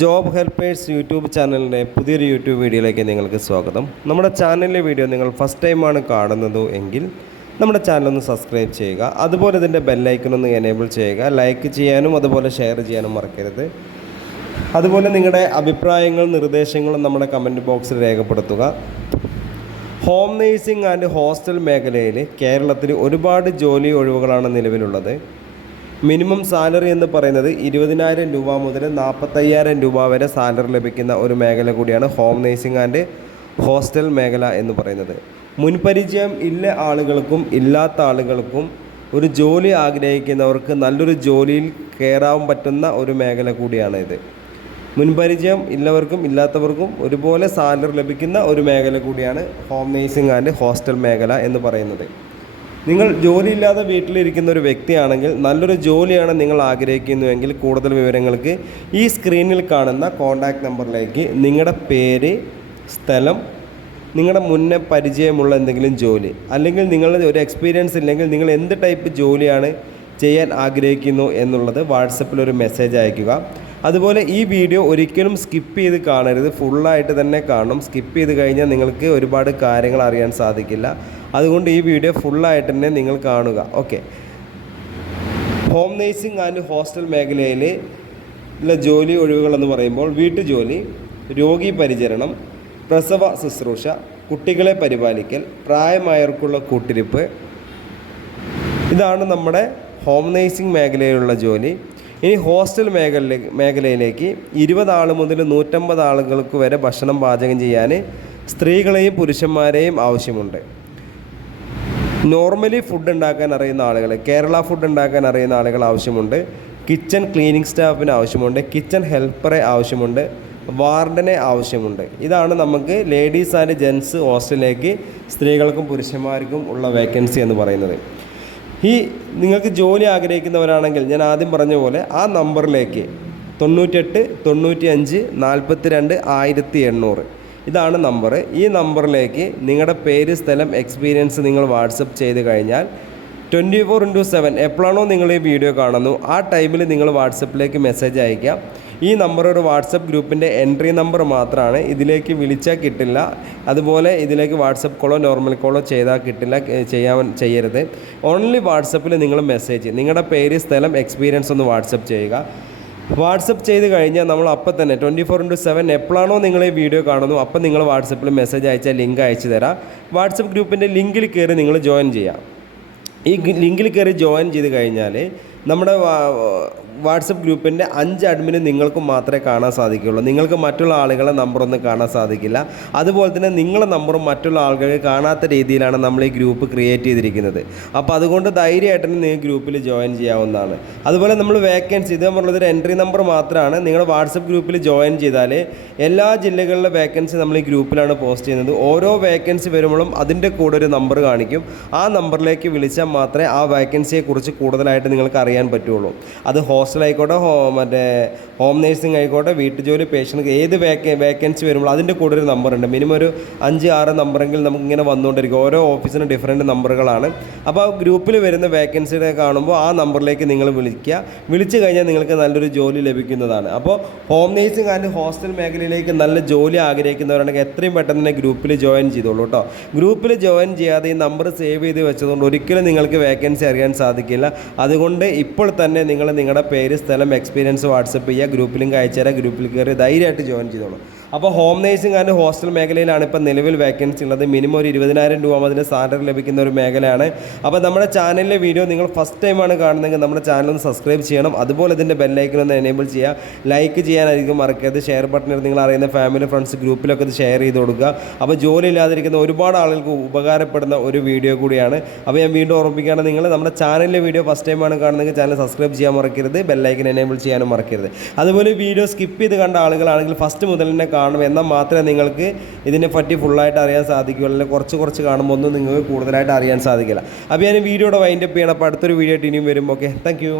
Job helpers YouTube ചാനലിൻ്റെ പുതിയൊരു YouTube വീഡിയോയിലേക്ക് നിങ്ങൾക്ക് സ്വാഗതം. നമ്മുടെ ചാനലിലെ വീഡിയോ നിങ്ങൾ ഫസ്റ്റ് ടൈമാണ് കാണുന്നത് എങ്കിൽ നമ്മുടെ ചാനലൊന്ന് സബ്സ്ക്രൈബ് ചെയ്യുക. അതുപോലെ ഇതിൻ്റെ ബെല്ലൈക്കണൊന്ന് എനേബിൾ ചെയ്യുക. ലൈക്ക് ചെയ്യാനും അതുപോലെ ഷെയർ ചെയ്യാനും മറക്കരുത്. അതുപോലെ നിങ്ങളുടെ അഭിപ്രായങ്ങളും നിർദ്ദേശങ്ങളും നമ്മുടെ കമൻറ്റ് ബോക്സിൽ രേഖപ്പെടുത്തുക. ഹോം നേഴ്സിംഗ് ആൻഡ് ഹോസ്റ്റൽ മേഖലയിൽ കേരളത്തിൽ ഒരുപാട് ജോലി ഒഴിവുകളാണ് നിലവിലുള്ളത്. മിനിമം സാലറി എന്ന് പറയുന്നത് 20,000 രൂപ മുതൽ 45,000 രൂപ വരെ സാലറി ലഭിക്കുന്ന ഒരു മേഖല കൂടിയാണ് ഹോം നേഴ്സിംഗ് ആൻഡ് ഹോസ്റ്റൽ മേഖല എന്ന് പറയുന്നത്. മുൻപരിചയം ഇല്ല ആളുകൾക്കും ഇല്ലാത്ത ആളുകൾക്കും ഒരു ജോലി ആഗ്രഹിക്കുന്നവർക്ക് നല്ലൊരു ജോലിയിൽ കയറാൻ പറ്റുന്ന ഒരു മേഖല കൂടിയാണ് ഇത്. മുൻപരിചയം ഇല്ലവർക്കും ഇല്ലാത്തവർക്കും ഒരുപോലെ സാലറി ലഭിക്കുന്ന ഒരു മേഖല കൂടിയാണ് ഹോം നേഴ്സിംഗ് ആൻഡ് ഹോസ്റ്റൽ മേഖല എന്ന് പറയുന്നത്. നിങ്ങൾ ജോലിയില്ലാതെ വീട്ടിലിരിക്കുന്ന ഒരു വ്യക്തിയാണെങ്കിൽ നല്ലൊരു ജോലിയാണ് നിങ്ങൾ ആഗ്രഹിക്കുന്നുവെങ്കിൽ കൂടുതൽ വിവരങ്ങൾക്ക് ഈ സ്ക്രീനിൽ കാണുന്ന കോൺടാക്റ്റ് നമ്പറിലേക്ക് നിങ്ങളുടെ പേര്, സ്ഥലം, നിങ്ങളുടെ മുന്നേ പരിചയമുള്ള എന്തെങ്കിലും ജോലി, അല്ലെങ്കിൽ നിങ്ങൾ ഒരു എക്സ്പീരിയൻസ് ഇല്ലെങ്കിൽ നിങ്ങൾ എന്ത് ടൈപ്പ് ജോലിയാണ് ചെയ്യാൻ ആഗ്രഹിക്കുന്നു എന്നുള്ളത് വാട്സപ്പിൽ ഒരു മെസ്സേജ് അയയ്ക്കുക. അതുപോലെ ഈ വീഡിയോ ഒരിക്കലും സ്കിപ്പ് ചെയ്ത് കാണരുത്, ഫുള്ളായിട്ട് തന്നെ കാണണം. സ്കിപ്പ് ചെയ്ത് കഴിഞ്ഞാൽ നിങ്ങൾക്ക് ഒരുപാട് കാര്യങ്ങൾ അറിയാൻ സാധിക്കില്ല. അതുകൊണ്ട് ഈ വീഡിയോ ഫുള്ളായിട്ട് തന്നെ നിങ്ങൾ കാണുക. Okay, home nursing and hostel മേഖലയിലെ ജോലി ഒഴിവുകളെന്ന് പറയുമ്പോൾ വീട്ടുജോലി, രോഗി പരിചരണം, പ്രസവ ശുശ്രൂഷ, കുട്ടികളെ പരിപാലിക്കൽ, പ്രായമായവർക്കുള്ള കൂട്ടിരിപ്പ്, ഇതാണ് നമ്മുടെ ഹോം നേഴ്സിംഗ് മേഖലയിലുള്ള ജോലി. ഇനി ഹോസ്റ്റൽ മേഖലയിലേക്ക് 20 ആൾ മുതൽ 150 ആളുകൾക്ക് വരെ ഭക്ഷണം പാചകം ചെയ്യാൻ സ്ത്രീകളെയും പുരുഷന്മാരെയും ആവശ്യമുണ്ട്. നോർമലി ഫുഡ് ഉണ്ടാക്കാൻ അറിയുന്ന ആളുകൾ, കേരള ഫുഡ് ഉണ്ടാക്കാൻ അറിയുന്ന ആളുകൾ ആവശ്യമുണ്ട്. കിച്ചൺ ക്ലീനിങ് സ്റ്റാഫിന് ആവശ്യമുണ്ട്. കിച്ചൺ ഹെൽപ്പറെ ആവശ്യമുണ്ട്. വാർഡനെ ആവശ്യമുണ്ട്. ഇതാണ് നമുക്ക് ലേഡീസ് ആൻഡ് ജെൻസ് ഹോസ്റ്റലിലേക്ക് സ്ത്രീകൾക്കും പുരുഷന്മാർക്കും ഉള്ള വേക്കൻസി എന്ന് പറയുന്നത്. ഈ നിങ്ങൾക്ക് ജോലി ആഗ്രഹിക്കുന്നവരാണെങ്കിൽ ഞാൻ ആദ്യം പറഞ്ഞ പോലെ ആ നമ്പറിലേക്ക് 98 95 42 1800 ഇതാണ് നമ്പർ. ഈ നമ്പറിലേക്ക് നിങ്ങളുടെ പേര്, സ്ഥലം, എക്സ്പീരിയൻസ് നിങ്ങൾ വാട്സപ്പ് ചെയ്ത് കഴിഞ്ഞാൽ 24/7 എപ്പോഴാണോ നിങ്ങൾ ഈ വീഡിയോ കാണുന്നു ആ ടൈമിൽ നിങ്ങൾ വാട്സപ്പിലേക്ക് മെസ്സേജ് അയയ്ക്കുക. ഈ നമ്പർ ഒരു വാട്സപ്പ് ഗ്രൂപ്പിൻ്റെ എൻട്രി നമ്പർ മാത്രമാണ്. ഇതിലേക്ക് വിളിച്ചാൽ കിട്ടില്ല. അതുപോലെ ഇതിലേക്ക് വാട്സപ്പ് കോളോ നോർമൽ കോളോ ചെയ്താൽ കിട്ടില്ല, ചെയ്യരുത്. ഓൺലി വാട്സപ്പിൽ നിങ്ങൾ മെസ്സേജ്, നിങ്ങളുടെ പേര്, സ്ഥലം, എക്സ്പീരിയൻസ് ഒന്ന് വാട്സപ്പ് ചെയ്യുക. വാട്സപ്പ് ചെയ്ത് കഴിഞ്ഞാൽ നമ്മൾ അപ്പം തന്നെ 24/7 എപ്പോഴാണോ നിങ്ങൾ ഈ വീഡിയോ കാണുന്നു അപ്പം നിങ്ങൾ വാട്സപ്പിൽ മെസ്സേജ് അയച്ചാൽ ലിങ്ക് അയച്ചു തരാം. വാട്സപ്പ് ഗ്രൂപ്പിൻ്റെ ലിങ്കിൽ കയറി നിങ്ങൾ ജോയിൻ ചെയ്യാം. ഈ ലിങ്കിൽ കയറി ജോയിൻ ചെയ്ത് കഴിഞ്ഞാൽ നമ്മുടെ വാട്സപ്പ് ഗ്രൂപ്പിൻ്റെ 5 അഡ്മിന് നിങ്ങൾക്ക് മാത്രമേ കാണാൻ സാധിക്കുകയുള്ളൂ. നിങ്ങൾക്ക് മറ്റുള്ള ആളുകളെ നമ്പറൊന്നും കാണാൻ സാധിക്കില്ല. അതുപോലെ തന്നെ നിങ്ങളുടെ നമ്പറും മറ്റുള്ള ആളുകൾക്ക് കാണാത്ത രീതിയിലാണ് നമ്മൾ ഈ ഗ്രൂപ്പ് ക്രിയേറ്റ് ചെയ്തിരിക്കുന്നത്. അപ്പോൾ അതുകൊണ്ട് ധൈര്യമായിട്ട് നിങ്ങൾക്ക് ഗ്രൂപ്പിൽ ജോയിൻ ചെയ്യാവുന്നതാണ്. അതുപോലെ നമ്മൾ വേക്കൻസി, ഇത് നമ്മളുള്ളതൊരു എൻട്രി നമ്പർ മാത്രമാണ്. നിങ്ങൾ വാട്സപ്പ് ഗ്രൂപ്പിൽ ജോയിൻ ചെയ്താൽ എല്ലാ ജില്ലകളിലെ വേക്കൻസി നമ്മൾ ഈ ഗ്രൂപ്പിലാണ് പോസ്റ്റ് ചെയ്യുന്നത്. ഓരോ വേക്കൻസി വരുമ്പോഴും അതിൻ്റെ കൂടെ ഒരു നമ്പർ കാണിക്കും. ആ നമ്പറിലേക്ക് വിളിച്ചാൽ മാത്രമേ ആ വേക്കൻസിയെക്കുറിച്ച് കൂടുതലായിട്ട് നിങ്ങൾക്ക് അറിയാൻ പറ്റുള്ളൂ. അത് ഹോസ്റ്റൽ ആയിക്കോട്ടെ, മറ്റേ ഹോം നേഴ്സിംഗ് ആയിക്കോട്ടെ, വീട്ടുജോലി, പേഷ്യൻ്റ്, ഏത് വേക്കൻസി വരുമ്പോൾ അതിൻ്റെ കൂടെ ഒരു നമ്പറുണ്ട്. മിനിമം ഒരു 5-6 നമ്പറെങ്കിലും നമുക്കിങ്ങനെ വന്നുകൊണ്ടിരിക്കും. ഓരോ ഓഫീസിനും ഡിഫറൻറ്റ് നമ്പറുകളാണ്. അപ്പോൾ ആ ഗ്രൂപ്പിൽ വരുന്ന വേക്കൻസിയുടെ കാണുമ്പോൾ ആ നമ്പറിലേക്ക് നിങ്ങൾ വിളിക്കുക. വിളിച്ചു കഴിഞ്ഞാൽ നിങ്ങൾക്ക് നല്ലൊരു ജോലി ലഭിക്കുന്നതാണ്. അപ്പോൾ ഹോം നേഴ്സിംഗ് ആൻഡ് ഹോസ്റ്റൽ മേഖലയിലേക്ക് നല്ല ജോലി ആഗ്രഹിക്കുന്നവരാണെങ്കിൽ എത്രയും പെട്ടെന്ന് തന്നെ ഗ്രൂപ്പിൽ ജോയിൻ ചെയ്തോളൂ കേട്ടോ. ഗ്രൂപ്പിൽ ജോയിൻ ചെയ്യാതെ ഈ നമ്പർ സേവ് ചെയ്ത് വെച്ചതുകൊണ്ട് ഒരിക്കലും നിങ്ങൾക്ക് വേക്കൻസി അറിയാൻ സാധിക്കില്ല. അതുകൊണ്ട് ഇപ്പോൾ തന്നെ നിങ്ങൾ നിങ്ങളുടെ പേര്, സ്ഥലം, എക്സ്പീരിയൻസ് വാട്സപ്പ് ചെയ്യുക. ഗ്രൂപ്പ് ലിങ്ക് അയച്ചു തരാം. ഗ്രൂപ്പിൽ കയറി ധൈര്യമായിട്ട് ജോയിൻ ചെയ്തോളൂ. അപ്പോൾ ഹോം നേഴ്സിംഗ് ആൻഡ് ഹോസ്റ്റൽ മേഖലയിലാണ് ഇപ്പോൾ നിലവിൽ വേക്കൻസി ഉള്ളത്. മിനിമം ഒരു 20,000 രൂപ മുതൽ സാലറി ലഭിക്കുന്ന ഒരു മേഖലയാണ്. അപ്പോൾ നമ്മുടെ ചാനലിലെ വീഡിയോ നിങ്ങൾ ഫസ്റ്റ് ടൈമാണ് കാണുന്നതെങ്കിൽ നമ്മുടെ ചാനൽ സബ്സ്ക്രൈബ് ചെയ്യണം. അതുപോലെ ഇതിൻ്റെ ബെല്ലൈക്കൺ ഒന്ന് എനേബിൾ ചെയ്യുക. ലൈക്ക് ചെയ്യാനായിരിക്കും മറക്കരുത്. ഷെയർ ബട്ടൺ നിങ്ങൾ അറിയുന്ന ഫാമിലി, ഫ്രണ്ട്സ്, ഗ്രൂപ്പിലൊക്കെ ഇത് ഷെയർ ചെയ്ത് കൊടുക്കുക. അപ്പോൾ ജോലി ഇല്ലാതിരിക്കുന്ന ഒരുപാട് ആളുകൾക്ക് ഉപകാരപ്പെടുന്ന ഒരു വീഡിയോ കൂടിയാണ്. അപ്പോൾ ഞാൻ വീണ്ടും ഓർമ്മിക്കുകയാണ്, നിങ്ങൾ നമ്മുടെ ചാനലിലെ വീഡിയോ ഫസ്റ്റ് ടൈമാണ് കാണുന്നതെങ്കിൽ ചാനൽ സബ്സ്ക്രൈബ് ചെയ്യാൻ മറക്കരുത്. ബെല്ലൈക്കൺ എനേബിൾ ചെയ്യാനും മറക്കരുത്. അതുപോലെ വീഡിയോ സ്കിപ്പ് ചെയ്ത് കണ്ട ആളുകളാണെങ്കിൽ ഫസ്റ്റ് മുതൽ തന്നെ കാണണം. എന്നാൽ മാത്രമേ നിങ്ങൾക്ക് ഇതിനെപ്പറ്റി ഫുള്ളായിട്ട് അറിയാൻ സാധിക്കുകയുള്ളൂ. അല്ലെങ്കിൽ കുറച്ച് കാണുമ്പോൾ ഒന്നും നിങ്ങൾക്ക് കൂടുതലായിട്ട് അറിയാൻ സാധിക്കില്ല. അപ്പോൾ ഞാൻ വീഡിയോയുടെ വൈൻഡപ്പ് ചെയ്യണം. അപ്പോൾ അടുത്തൊരു വീഡിയോ ആയിട്ട് ഇനിയും വരും. Okay, thank you.